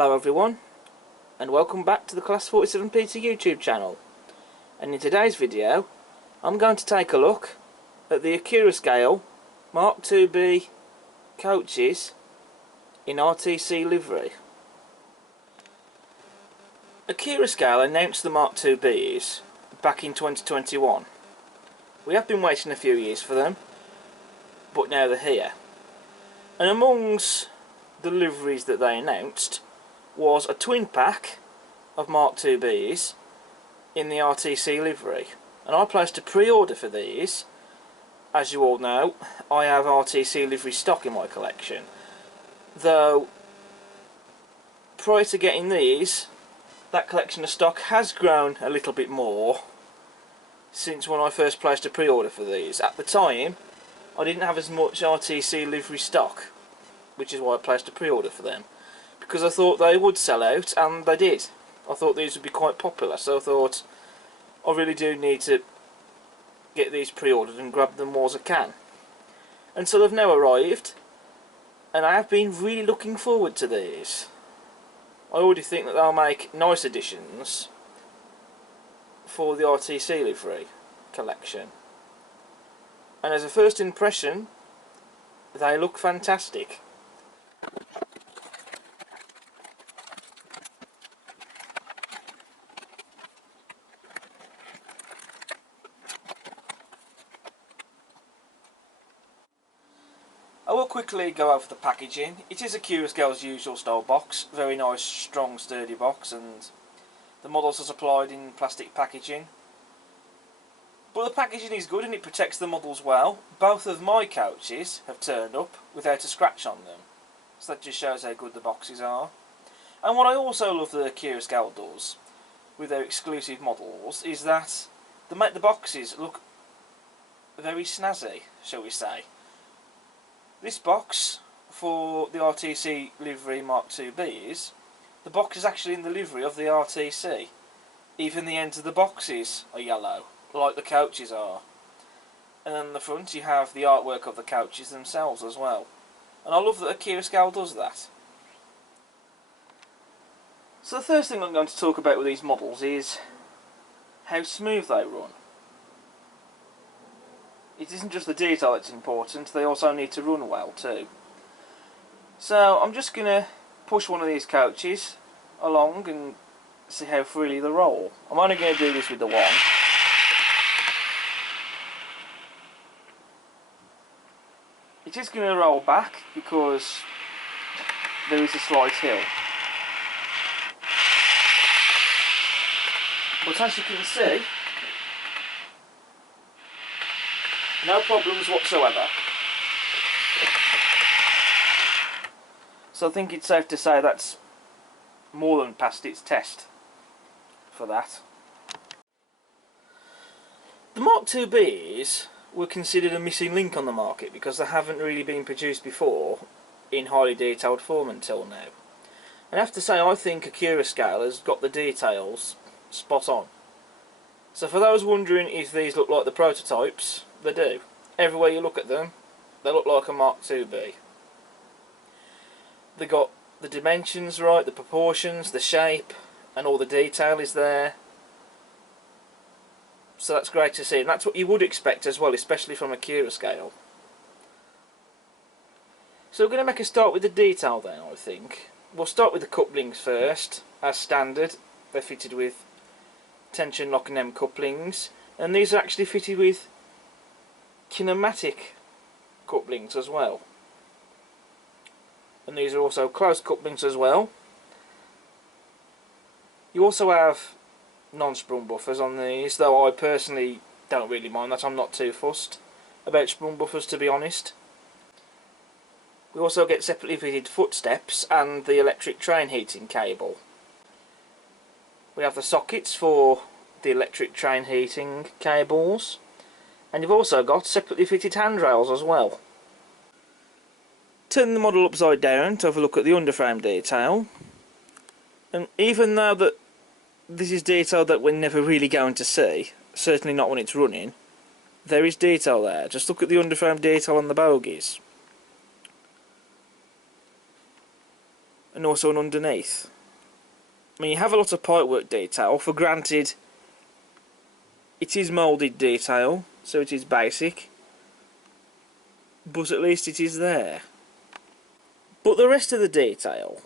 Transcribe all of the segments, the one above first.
Hello everyone, and welcome back to the Class 47 PT YouTube channel. And in today's video I'm going to take a look at the Accurascale Mk.2b coaches in RTC livery. Accurascale announced the Mk.2b's back in 2021. We have been waiting a few years for them, but now they're here. And amongst the liveries that they announced was a twin pack of Mk.2b's in the RTC livery, and I placed a pre-order for these. As you all know, I have RTC livery stock in my collection, though prior to getting these, that collection of stock has grown a little bit more since when I first placed a pre-order for these. At the time I didn't have as much RTC livery stock, which is why I placed a pre-order for them, because I thought they would sell out, and they did. I thought these would be quite popular, so I thought I really do need to get these pre-ordered and grab them more as I can. And so they've now arrived, and I have been really looking forward to these. I already think that they'll make nice additions for the RTC livery collection. And as a first impression, they look fantastic. I will quickly go over the packaging. It is Accurascale's usual style box, very nice, strong, sturdy box, and the models are supplied in plastic packaging. But the packaging is good and it protects the models well. Both of my couches have turned up without a scratch on them, so that just shows how good the boxes are. And what I also love that Accurascale does with their exclusive models is that they make the boxes look very snazzy, shall we say. This box for the RTC livery Mk.2b's, the box is actually in the livery of the RTC. Even the ends of the boxes are yellow, like the couches are. And then on the front you have the artwork of the couches themselves as well. And I love that Accurascale does that. So the first thing I'm going to talk about with these models is how smooth they run. It isn't just the detail that's important, they also need to run well too. So I'm just going to push one of these couches along and see how freely they roll. I'm only going to do this with the one. It is going to roll back because there is a slight hill. But as you can see, no problems whatsoever. So I think it's safe to say that's more than passed its test for that. The Mk.2b's were considered a missing link on the market because they haven't really been produced before in highly detailed form until now. And I have to say, I think Accurascale has got the details spot on. So for those wondering if these look like the prototypes, they do. Everywhere you look at them, they look like a Mk.2b. They got the dimensions right, the proportions, the shape, and all the detail is there. So that's great to see, and that's what you would expect as well, especially from Accurascale. So we're going to make a start with the detail then, I think. We'll start with the couplings first, as standard. They're fitted with tension lock and M couplings, and these are actually fitted with kinematic couplings as well. And these are also closed couplings as well. You also have non-sprung buffers on these, though I personally don't really mind that. I'm not too fussed about sprung buffers, to be honest. We also get separately fitted footsteps and the electric train heating cable. We have the sockets for the electric train heating cables, and you've also got separately fitted handrails as well. Turn the model upside down to have a look at the underframe detail, and even though that this is detail that we're never really going to see, certainly not when it's running, there is detail there. Just look at the underframe detail on the bogies. and also an underneath. I mean, you have a lot of pipework detail. For granted, it is moulded detail, so it is basic, but at least it is there. But the rest of the detail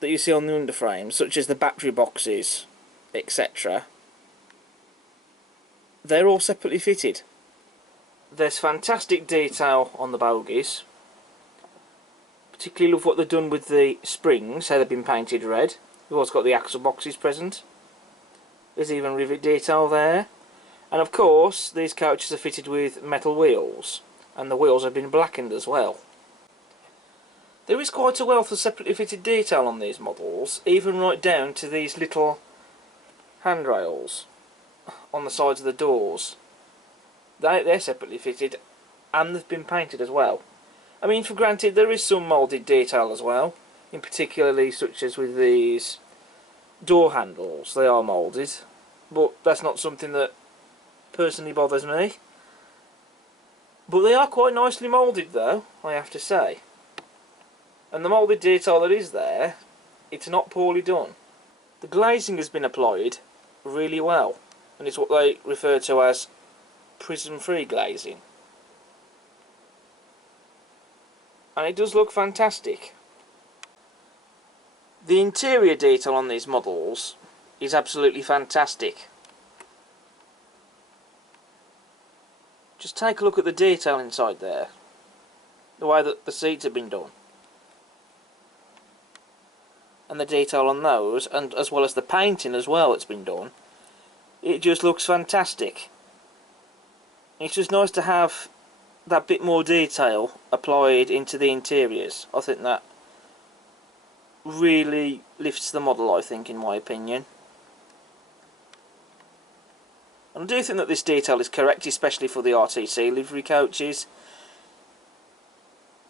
that you see on the underframe, such as the battery boxes, etc., they're all separately fitted. There's fantastic detail on the bogies. Particularly love what they've done with the springs, how they've been painted red. You've also got the axle boxes present. There's even rivet detail there. And of course, these coaches are fitted with metal wheels, and the wheels have been blackened as well. There is quite a wealth of separately fitted detail on these models, even right down to these little handrails on the sides of the doors. They're separately fitted, and they've been painted as well. I mean, for granted, there is some moulded detail as well, in particularly such as with these door handles. They are moulded, but that's not something that personally bothers me. But they are quite nicely moulded though, I have to say. And the moulded detail that is there, it's not poorly done. The glazing has been applied really well, and it's what they refer to as prism-free glazing. And it does look fantastic. The interior detail on these models is absolutely fantastic. Just take a look at the detail inside there, the way that the seats have been done, and the detail on those, and as well as the painting as well that's been done. It just looks fantastic. It's just nice to have that bit more detail applied into the interiors. I think that really lifts the model, I think, in my opinion. And I do think that this detail is correct, especially for the RTC livery coaches.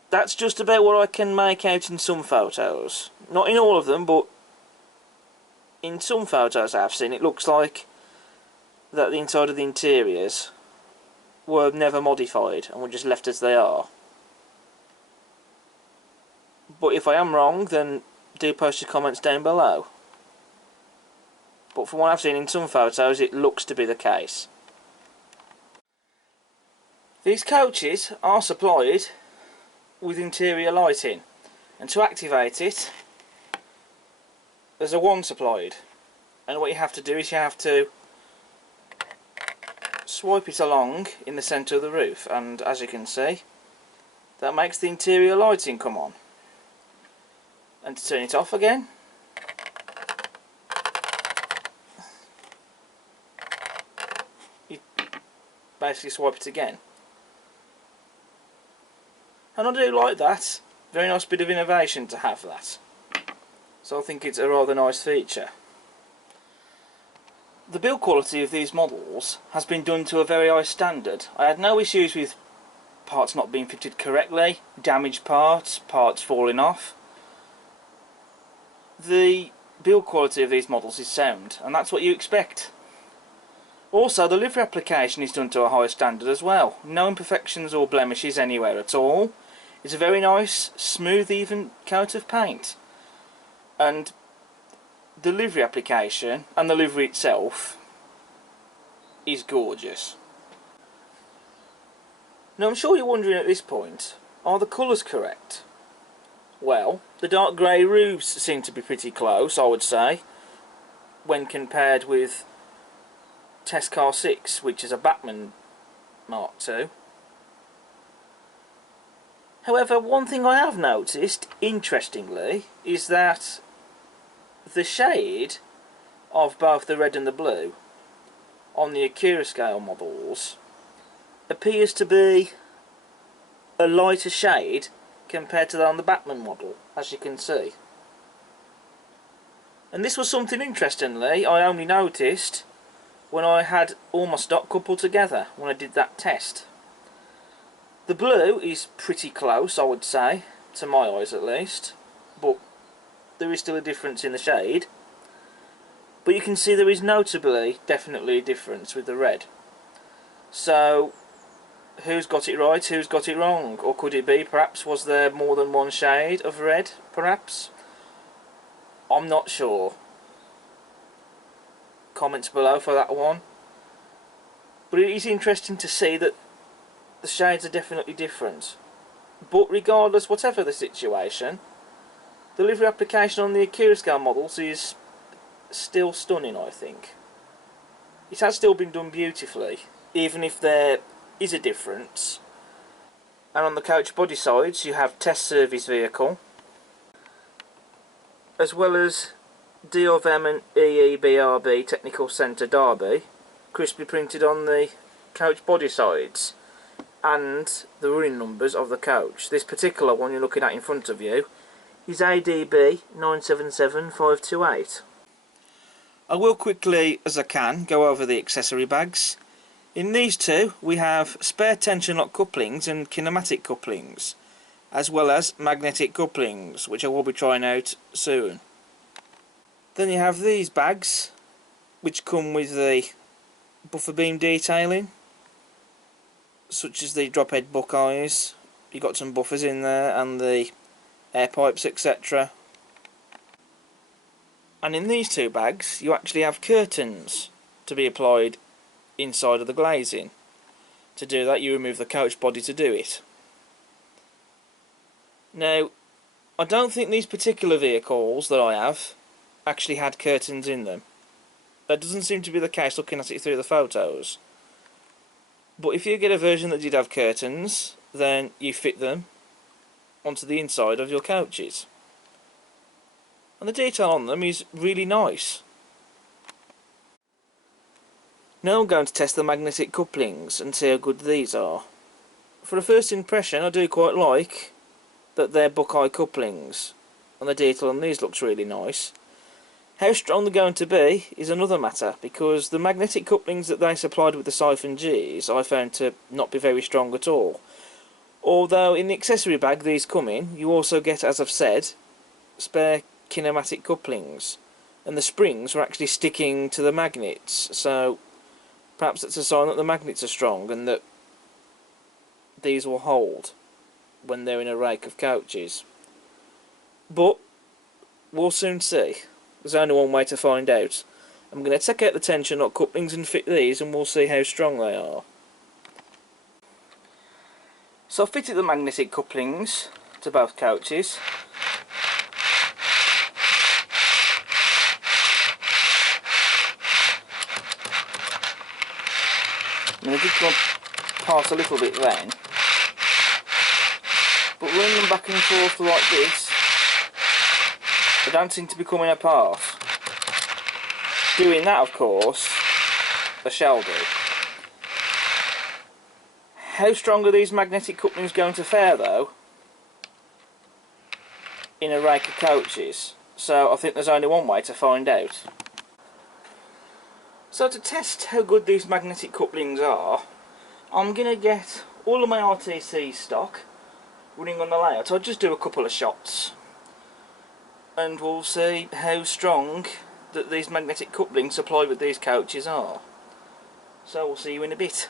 That's just about what I can make out in some photos. Not in all of them, but in some photos I've seen, it looks like that the inside of the interiors were never modified and were just left as they are. But if I am wrong, then do post your comments down below. But from what I've seen in some photos, it looks to be the case. These coaches are supplied with interior lighting, and to activate it, there's a wand supplied, and what you have to do is you have to swipe it along in the centre of the roof, and as you can see, that makes the interior lighting come on. And to turn it off again, you basically swipe it again. And I do like that. Very nice bit of innovation to have that. So I think it's a rather nice feature. The build quality of these models has been done to a very high standard. I had no issues with parts not being fitted correctly, damaged parts, parts falling off. The build quality of these models is sound, and that's what you expect. Also, the livery application is done to a high standard as well. No imperfections or blemishes anywhere at all. It's a very nice, smooth, even coat of paint. And the livery application and the livery itself is gorgeous. Now I'm sure you're wondering at this point, are the colours correct? Well, the dark grey roofs seem to be pretty close, I would say, when compared with Test Car 6, which is a Batman Mark II. However, one thing I have noticed, interestingly, is that the shade of both the red and the blue on the Accurascale models appears to be a lighter shade compared to that on the Batman model, as you can see. And this was something, interestingly, I only noticed when I had all my stock coupled together, when I did that test. The blue is pretty close, I would say, to my eyes at least, but there is still a difference in the shade. But you can see there is notably, definitely a difference with the red. So, who's got it right, who's got it wrong? Or could it be, perhaps, was there more than one shade of red, perhaps? I'm not sure. Comments below for that one. But it is interesting to see that the shades are definitely different. But regardless, whatever the situation, the livery application on the Accurascale models is still stunning, I think. It has still been done beautifully, even if there is a difference. And on the coach body sides you have test service vehicle, as well as D of M and EEBRB Technical Centre Derby, crisply printed on the coach body sides, and the running numbers of the coach. This particular one you're looking at in front of you is ADB 977528. I will quickly, as I can, go over the accessory bags. In these two we have spare tension lock couplings and kinematic couplings, as well as magnetic couplings, which I will be trying out soon. Then you have these bags, which come with the buffer beam detailing, such as the drop head buckeyes. You've got some buffers in there and the air pipes, etc. And in these two bags you actually have curtains to be applied inside of the glazing. To do that you remove the coach body to do it. Now, I don't think these particular vehicles that I have actually had curtains in them. That doesn't seem to be the case looking at it through the photos. But if you get a version that did have curtains, then you fit them onto the inside of your coaches. And the detail on them is really nice. Now I'm going to test the magnetic couplings and see how good these are. For a first impression, I do quite like that they're buckeye couplings, and the detail on these looks really nice. How strong they're going to be is another matter, because the magnetic couplings that they supplied with the Siphon Gs I found to not be very strong at all. Although in the accessory bag these come in, you also get, as I've said, spare kinematic couplings, and the springs are actually sticking to the magnets, so perhaps that's a sign that the magnets are strong and that these will hold when they're in a rake of coaches. But we'll soon see. There's only one way to find out. I'm going to take out the tension lock couplings and fit these, and we'll see how strong they are. So I've fitted the magnetic couplings to both coaches. I did come apart a little bit then, but running them back and forth like this, they don't seem to be coming apart. Doing that, of course, they shall do. How strong are these magnetic couplings going to fare though in a rake of coaches? So I think there's only one way to find out. So to test how good these magnetic couplings are, I'm going to get all of my RTC stock running on the layout. I'll just do a couple of shots and we'll see how strong that these magnetic couplings supplied with these coaches are. So we'll see you in a bit.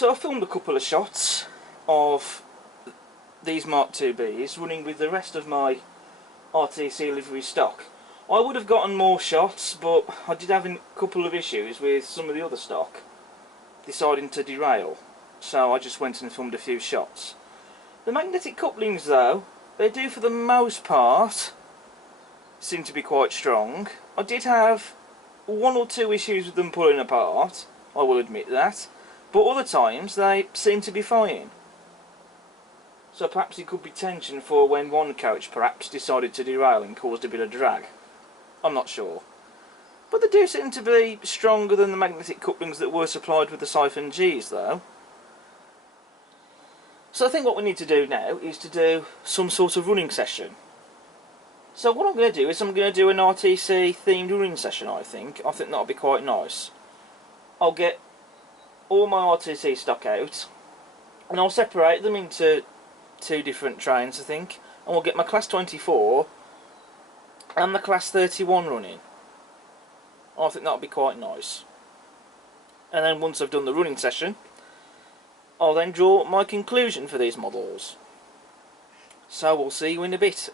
So I filmed a couple of shots of these Mk.2b's running with the rest of my RTC livery stock. I would have gotten more shots, but I did have a couple of issues with some of the other stock deciding to derail, so I just went and filmed a few shots. The magnetic couplings though, they do for the most part seem to be quite strong. I did have one or two issues with them pulling apart, I will admit that, but other times they seem to be fine. So perhaps it could be tension for when one coach perhaps decided to derail and caused a bit of drag. I'm not sure. But they do seem to be stronger than the magnetic couplings that were supplied with the Siphon Gs though. So I think what we need to do now is to do some sort of running session. So what I'm going to do is I'm going to do an RTC themed running session, I think. I think that'll be quite nice. I'll get all my RTC stock out and I'll separate them into two different trains, I think. And we'll get my class 24 and the class 31 running. I think that'll be quite nice. And then once I've done the running session, I'll then draw my conclusion for these models. So we'll see you in a bit.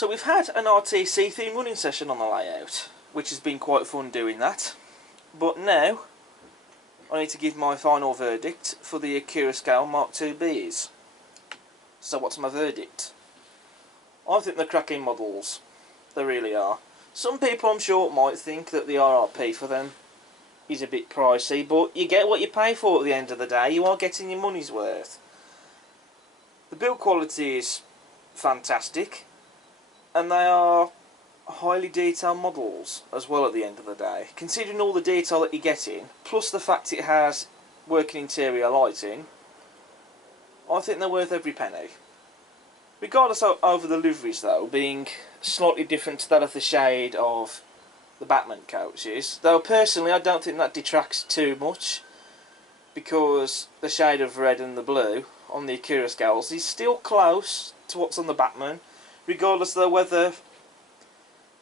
So we've had an RTC theme running session on the layout, which has been quite fun doing that. But now, I need to give my final verdict for the Accurascale Mk.2b's. So what's my verdict? I think they're cracking models. They really are. Some people, I'm sure, might think that the RRP for them is a bit pricey, but you get what you pay for at the end of the day. You are getting your money's worth. The build quality is fantastic, and they are highly detailed models as well at the end of the day. Considering all the detail that you're getting, plus the fact it has working interior lighting, I think they're worth every penny. Regardless of over the liveries though, being slightly different to that of the shade of the Batman coaches, though personally I don't think that detracts too much, because the shade of red and the blue on the Accurascales is still close to what's on the Batman, regardless of whether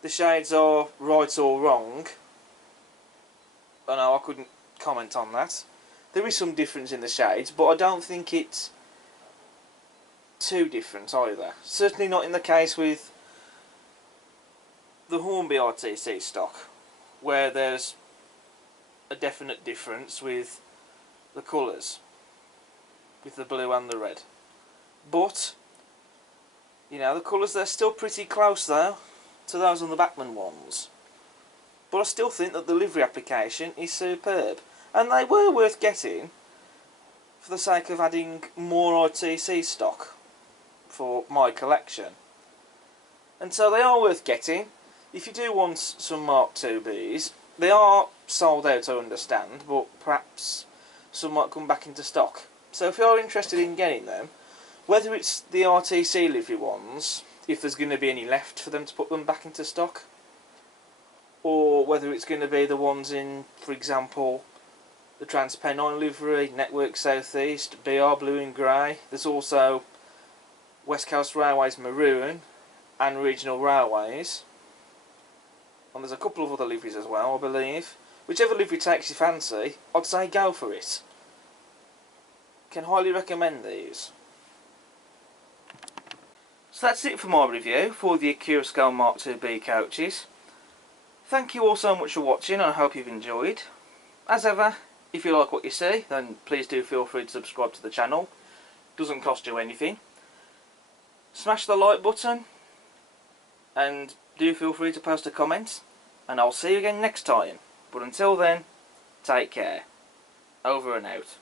the shades are right or wrong. I know I couldn't comment on that. There is some difference in the shades, but I don't think it's too different either. Certainly not in the case with the Hornby RTC stock, where there's a definite difference with the colours, with the blue and the red. But, you know, the colours, they're still pretty close though to those on the Batman ones. But I still think that the livery application is superb, and they were worth getting for the sake of adding more RTC stock for my collection. And so they are worth getting. If you do want some Mk.2b's, they are sold out, I understand, but perhaps some might come back into stock. So if you are interested in getting them, whether it's the RTC livery ones, if there's going to be any left for them to put them back into stock, or whether it's going to be the ones in, for example, the Trans-Pennine livery, Network South East, BR Blue and Grey. There's also West Coast Railways Maroon and Regional Railways. And there's a couple of other liveries as well, I believe. Whichever livery takes your fancy, I'd say go for it. Can highly recommend these. So that's it for my review for the Accurascale Mk.2b coaches. Thank you all so much for watching, and I hope you've enjoyed. As ever, if you like what you see, then please do feel free to subscribe to the channel. Doesn't cost you anything. Smash the like button, and do feel free to post a comment, and I'll see you again next time. But until then, take care. Over and out.